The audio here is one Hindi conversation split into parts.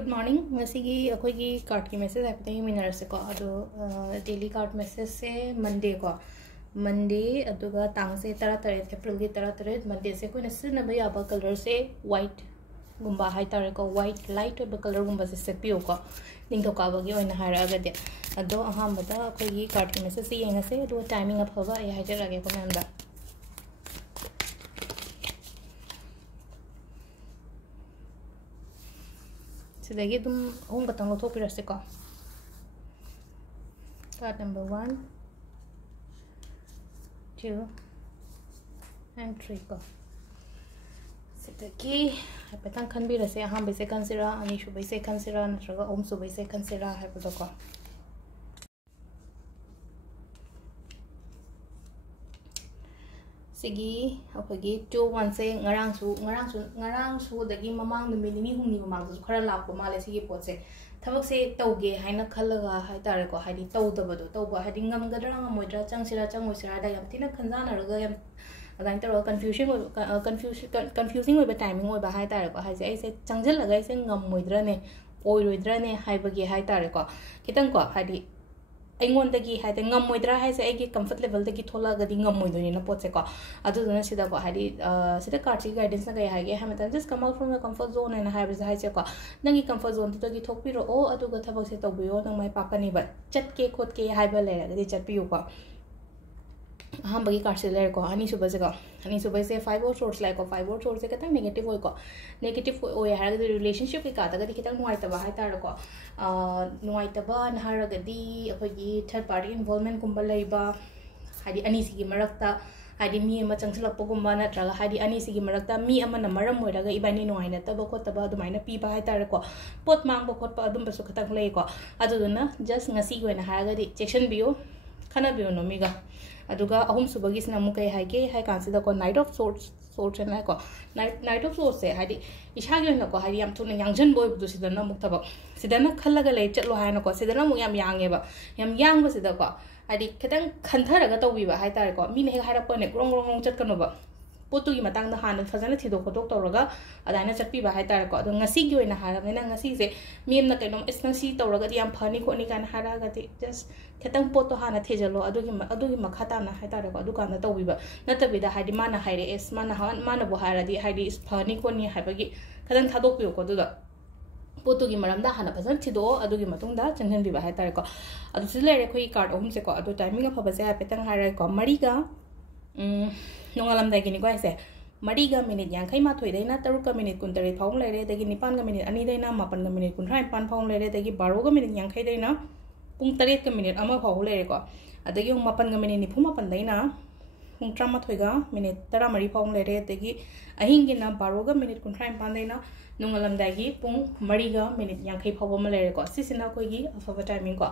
गुड मॉर्निंग अखोगी कार्ड की मैसेज है मीनरसे को डेली कार्ड मैसेज से मंडे को मंडे तांग से 13 अप्रैल की 13 मंडे से कोई सिजनब याब कलर से वाइट गुम्बा है तारेको वाइट लाइट कलर गुम्बा से सेपियोको निंथौकाबगी हारगदे अदो अहांबदा अखोगी कार्ड की मैसेज से येंगसे अदो टाइमिंग अफबा ए हाइजरगे को मैमदा सिदगी तुम अहम खतंग लौथोकपिरसेको कार्ड नंबर 1 2 and 3 को सिदगी हाइफेटंग खनबिरसे अहांबसे खनसिरा अनिसुबैसे खनसिरा नत्रगा अहमसुबैसे खनसिरा हाइबदोको सिगी अखोगी 2-1 से ngarangsу दगी ममांग नुमित निनी हुमनी ममांग खरा लापो माले सिगी पोसे थबक से तौगे हाइना खलगा हाइतारेको हाइदि तौदबदो तौबा हाइदि ngमगदरा ngमोइद्रा चंगसिरा चंगोइसिरा दा याम तिना खनजानरगा याम अदाइन तरो कन्फ्यूजिंग ओइबा टाइमिंग ओइबा हाइतारेको हाइसे ऐसे चंगजलगा ऐसे ngमोइद्राने ओइरोइद्राने हाइबगे हाइतारेको खितंग को हाइदि ऐंगोंदगी हाइदे ngमोइद्रा हाइसे ऐगे कंफर्ट लेवल दगी थोलागदी ngमोइदोनिना पोसेको अदुदुना सिदाको हाइदि सिदा कार्ड गाइडेंस ना गय हाइगे हमता just come out from your comfort zone एना हाइबसे हाइसेको नंगी कंफर्ट जोन दगी थोकपिरो ओ अदुगा थबक से तौबियो नंग माइ पाकनिबा चटके खोटके हाइबा लेरगदी चटपियोको अहमबगी कार्ड से लेरको अनीसुबसे से 5 और सोर्स लाइको 5 और सोर्स से खतंग नेगेटिव ओइको नेगेटिव ओइ हारगदी रिलेशनशिप के कादगदी खतंग नुआइतबा हाइतारको नुआइतबा नहारगदी अखोगी थर्ड पार्टी इन्वॉल्वमेंट कुंबा लैबा हाइदि अनीसिगी मरक्ता हाइदि मी अमा चंगसलपगुंबा नत्रगा हाइदि अनीसिगी मरक्ता मी अमना मरम ओइरगा इबानी नुआइनतबा खोतबा अदुमाइना पीबा हाइतारको पोत मांगबा खोतबा अदुमबसु खतंग लेको अदुदुना जस्ट ngasi गोइना हारगदी चेक्शन बियो खनाबियो नोमिगा अदुगा अहम सुबगिसना मुकै हाइगे हाइ कांसिदा को नाइट ऑफ सोर्ट्स एना को नाइट ऑफ सोर्ट्स से हाइदि इसागे न को हाइदि याम थुना यांगजन बोय बुदु सिदना मुक थबक सिदना खल्लगा ले चलो हायना को सिदना मु याम यांगेबा याम यांग बसिदा को हाइदि खतंग खंथरगा तौबिबा हाइतारे को मीने हे हाइरपने ग्रोंग ग्रोंग चटकनोबा पोतुगी मतंग हान फजन थिदो खोटोक तौरगा अदाइना चटपिबा हाइतारे को अदो ngasi gi ओइना हारगना ngasi से मीमना कैनो इसनसी तौरगदी याम फनी खोनी कान हारगदी जस्ट खतंग पोतो हाना थेजलो अदुगी मखाताना हाइतारे को अदुकाना तौबिबा नतबिदा हाइदि माना हाइरे एस माना बो हारदी हाइदि फनी खोनी हाइबगी खतंग थादोकपियो को दुदा पोतुगी मरमदा हाना फजन थिदो अदुगी मतुंगदा चंगनबिबा हाइतारे को अदु सिलेरे खोई कार्ड अहम से को अदु टाइमिंग अफबसे हाइपेतंग हारे को मरीगा नोंगालमदाइगिनिको ऐसे मरीगा मिनिट 58 दैना 3 मिनिट 23 फाउंग लेरे दगी 9 मिनिट 2 दैना 9 मिनिट 35 फाउंग लेरे दगी 12 मिनिट 50 दैना पुंग 8 मिनिट 1 फाउंग लेरे को अदगी 9 मिनिट 98 दैना पुंग 13 मिनिट 13 फाउंग लेरे दगी अहिंगिना 12 मिनिट 35 दैना नोंगालमदाइगी पुंग मरीगा मिनिट 50 फाउंग लेरे को सिसिना कोइगी अफबा टाइमिंग को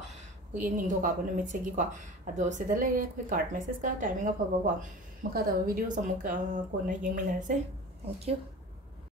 ये निंगथौकाबा नमित सेगी को अदो सिदा लेरे कोइ कार्ड मैसेज का टाइमिंग अफबा को मका वीडियो समुक कोना येंगमिनरसे थैंक यू।